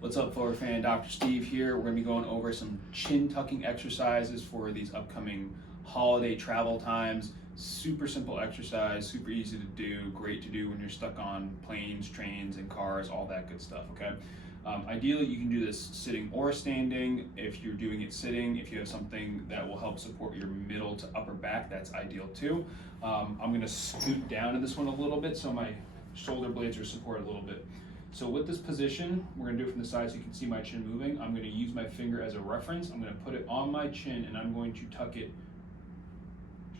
What's up, Forward Fan? Dr. Steve here. We're going to be going over some chin tucking exercises for these upcoming holiday travel times. Super simple exercise, super easy to do, great to do when you're stuck on planes, trains, and cars, all that good stuff, okay? Ideally, you can do this sitting or standing. If you're doing it sitting, if you have something that will help support your middle to upper back, that's ideal too. I'm going to scoot down in this one a little bit so my shoulder blades are supported a little bit. So with this position, we're going to do it from the side so you can see my chin moving. I'm going to use my finger as a reference. I'm going to put it on my chin and I'm going to tuck it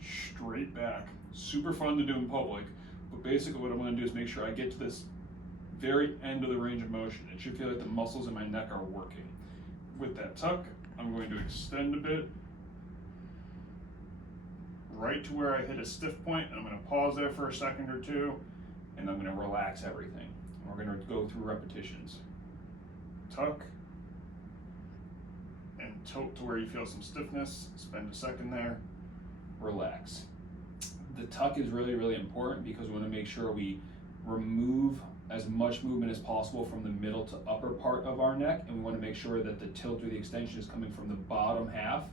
straight back. Super fun to do in public, but basically what I'm going to do is make sure I get to this very end of the range of motion. It should feel like the muscles in my neck are working. With that tuck, I'm going to extend a bit right to where I hit a stiff point, and I'm going to pause there for a second or two, and I'm going to relax everything. We're going to go through repetitions. Tuck and tilt to where you feel some stiffness. Spend a second there. Relax. The tuck is really, really important because we want to make sure we remove as much movement as possible from the middle to upper part of our neck, and we want to make sure that the tilt or the extension is coming from the bottom half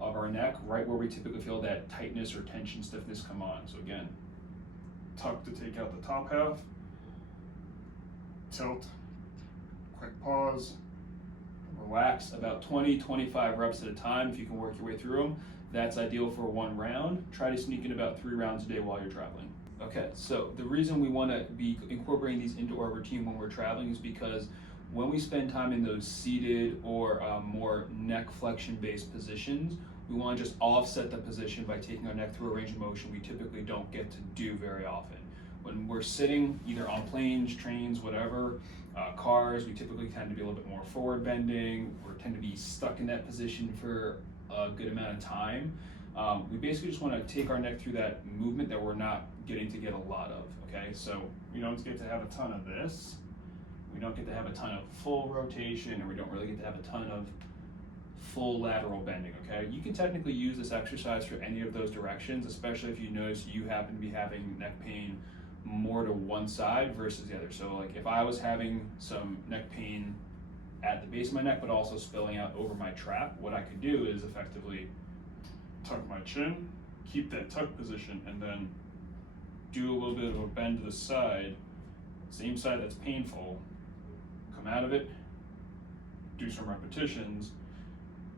of our neck, right where we typically feel that tightness or tension, stiffness come on. So again, tuck to take out the top half. Tilt, quick pause, relax, about 20-25 reps at a time. If you can work your way through them, that's ideal for one round. Try to sneak in about 3 rounds a day while you're traveling. Okay, so the reason we want to be incorporating these into our routine when we're traveling is because when we spend time in those seated or more neck flexion based positions, we want to just offset the position by taking our neck through a range of motion we typically don't get to do very often. When we're sitting either on planes, trains, whatever, cars, we typically tend to be a little bit more forward bending or tend to be stuck in that position for a good amount of time. We basically just want to take our neck through that movement that we're not getting to get a lot of, okay? So we don't get to have a ton of this. We don't get to have a ton of full rotation, and we don't really get to have a ton of full lateral bending, okay? You can technically use this exercise for any of those directions, especially if you notice you happen to be having neck pain more to one side versus the other. So like if I was having some neck pain at the base of my neck but also spilling out over my trap, what I could do is effectively tuck my chin, keep that tuck position, and then do a little bit of a bend to the side, same side that's painful, come out of it, do some repetitions,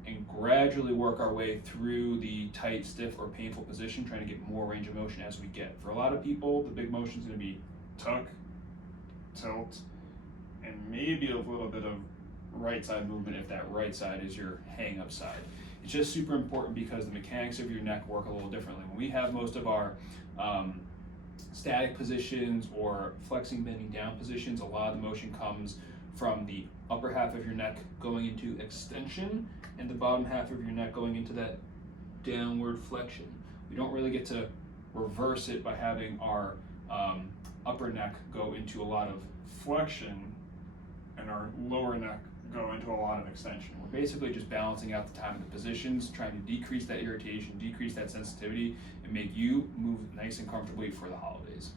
and gradually work our way through the tight, stiff, or painful position, trying to get more range of motion as we get. For a lot of people, the big motion is going to be tuck, tilt, and maybe a little bit of right side movement if that right side is your hang up side. It's just super important because the mechanics of your neck work a little differently. When we have most of our static positions or flexing, bending down positions, a lot of the motion comes from the upper half of your neck going into extension and the bottom half of your neck going into that downward flexion. We don't really get to reverse it by having our upper neck go into a lot of flexion and our lower neck go into a lot of extension. We're basically just balancing out the time of the positions, trying to decrease that irritation, decrease that sensitivity, and make you move nice and comfortably for the holidays.